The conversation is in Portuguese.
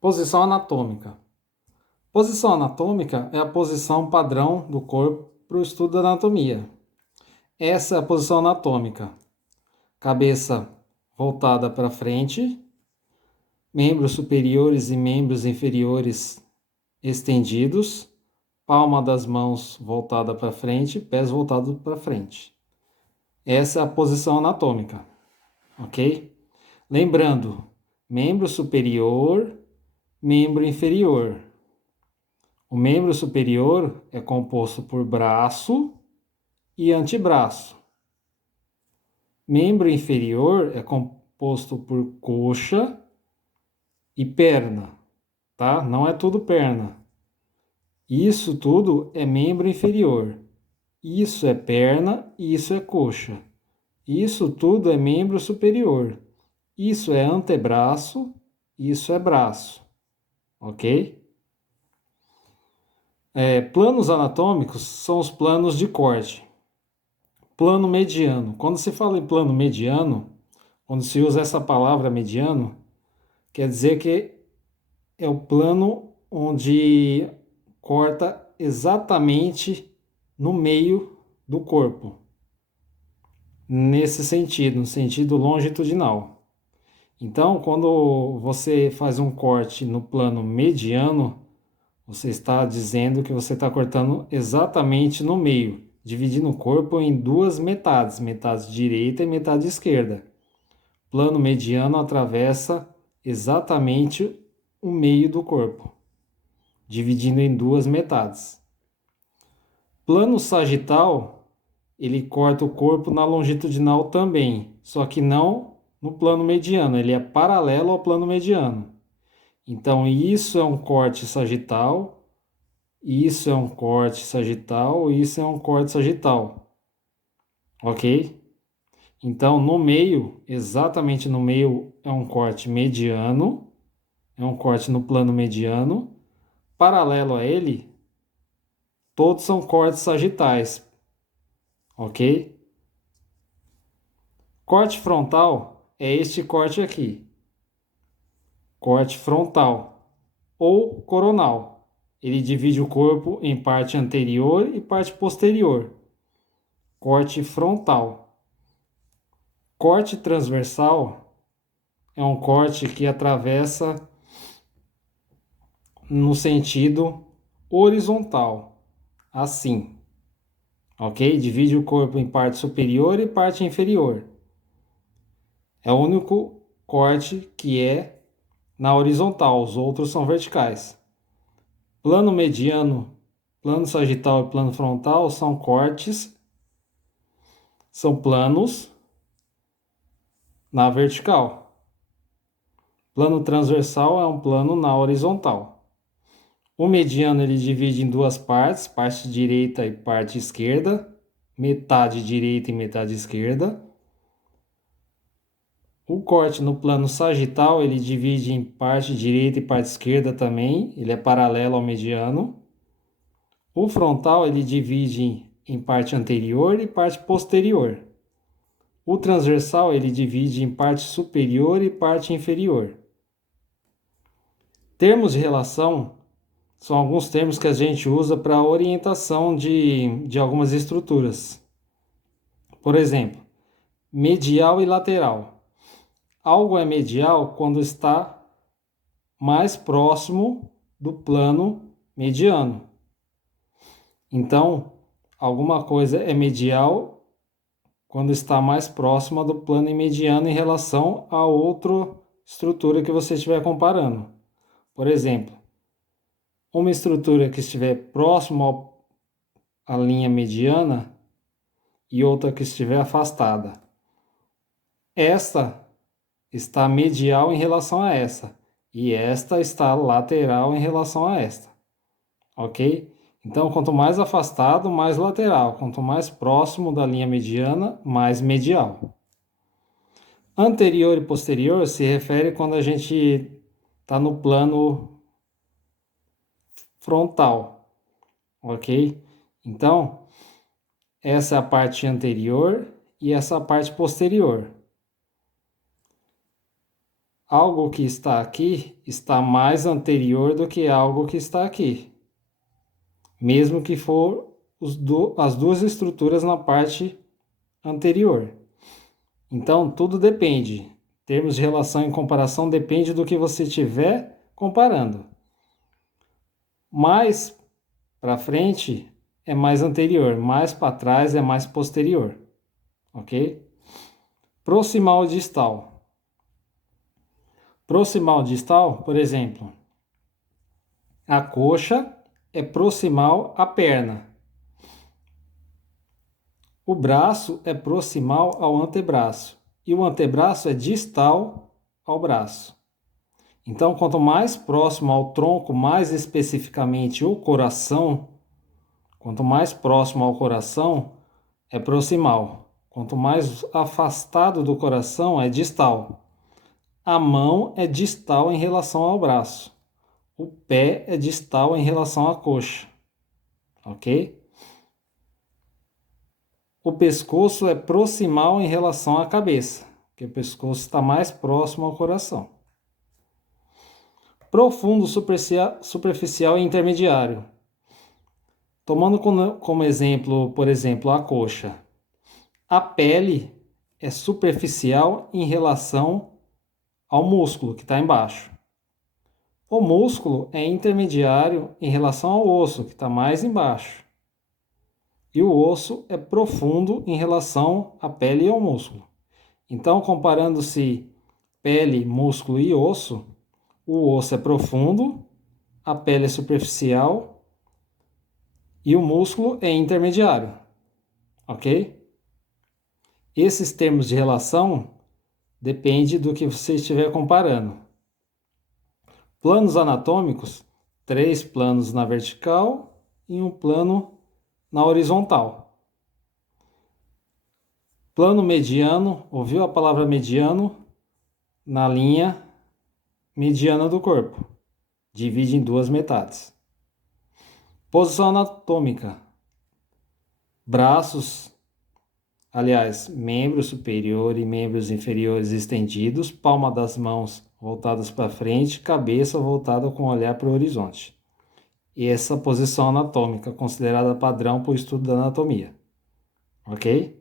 Posição anatômica. Posição anatômica é a posição padrão do corpo para o estudo da anatomia. Essa é a posição anatômica. Cabeça voltada para frente, membros superiores e membros inferiores estendidos, palma das mãos voltada para frente, pés voltados para frente. Essa é a posição anatômica, ok? Lembrando, membro superior, membro inferior. O membro superior é composto por braço e antebraço. Membro inferior é composto por coxa e perna, tá? Não é tudo perna. Isso tudo é membro inferior. Isso é perna e isso é coxa. Isso tudo é membro superior. Isso é antebraço, isso é braço, ok? Planos anatômicos são os planos de corte. Plano mediano. Quando se fala em plano mediano, quando se usa essa palavra mediano, quer dizer que é o plano onde corta exatamente no meio do corpo. Nesse sentido, no sentido longitudinal. Então, quando você faz um corte no plano mediano, você está dizendo que você está cortando exatamente no meio, dividindo o corpo em duas metades, metade direita e metade esquerda. Plano mediano atravessa exatamente o meio do corpo, dividindo em duas metades. Plano sagital, ele corta o corpo na longitudinal também, só que não no plano mediano, ele é paralelo ao plano mediano. Então, isso é um corte sagital, isso é um corte sagital, isso é um corte sagital. Ok? Então, no meio, exatamente no meio, é um corte mediano, é um corte no plano mediano. Paralelo a ele, todos são cortes sagitais. Ok? Corte frontal é este corte aqui. Corte frontal ou coronal. Ele divide o corpo em parte anterior e parte posterior. Corte frontal. Corte transversal é um corte que atravessa no sentido horizontal, assim, ok? Divide o corpo em parte superior e parte inferior. É o único corte que é na horizontal, os outros são verticais. Plano mediano, plano sagital e plano frontal são cortes, são planos na vertical. Plano transversal é um plano na horizontal. O mediano ele divide em duas partes, parte direita e parte esquerda, metade direita e metade esquerda. O corte no plano sagital ele divide em parte direita e parte esquerda também, ele é paralelo ao mediano. O frontal ele divide em parte anterior e parte posterior. O transversal ele divide em parte superior e parte inferior. Termos de relação são alguns termos que a gente usa para orientação de algumas estruturas. Por exemplo, medial e lateral. Algo é medial quando está mais próximo do plano mediano. Então, alguma coisa é medial quando está mais próxima do plano mediano em relação a outra estrutura que você estiver comparando. Por exemplo, uma estrutura que estiver próxima à linha mediana e outra que estiver afastada. Esta está medial em relação a essa e esta está lateral em relação a esta. Ok? Então, quanto mais afastado, mais lateral. Quanto mais próximo da linha mediana, mais medial. Anterior e posterior se refere quando a gente está no plano frontal. Ok? Então, essa é a parte anterior e essa é a parte posterior. algo que está aqui está mais anterior do que algo que está aqui, mesmo que for as duas estruturas na parte anterior. Então, tudo depende. Termos de relação e comparação depende do que você estiver comparando. Mais para frente é mais anterior, mais para trás é mais posterior, ok? Proximal distal. Proximal distal, por exemplo, a coxa é proximal à perna. O braço é proximal ao antebraço e o antebraço é distal ao braço. Então, quanto mais próximo ao tronco, mais especificamente o coração, quanto mais próximo ao coração é proximal. Quanto mais afastado do coração é distal. A mão é distal em relação ao braço. O pé é distal em relação à coxa. Ok? O pescoço é proximal em relação à cabeça, porque o pescoço está mais próximo ao coração. Profundo, superficial e intermediário. Tomando como exemplo, por exemplo, a coxa. A pele é superficial em relação ao músculo que está embaixo. O músculo é intermediário em relação ao osso, que está mais embaixo. E o osso é profundo em relação à pele e ao músculo. Então, comparando-se pele, músculo e osso, o osso é profundo, a pele é superficial e o músculo é intermediário. Ok? Esses termos de relação dependem do que você estiver comparando. Planos anatômicos, 3 planos na vertical e um plano na horizontal. Plano mediano, ouviu a palavra mediano? Na linha mediana do corpo. Divide em 2 metades. Posição anatômica. Braços, aliás, membros superior e membros inferiores estendidos, palma das mãos voltadas para frente, cabeça voltada com o olhar para o horizonte. E essa posição anatômica considerada padrão para o estudo da anatomia. Ok?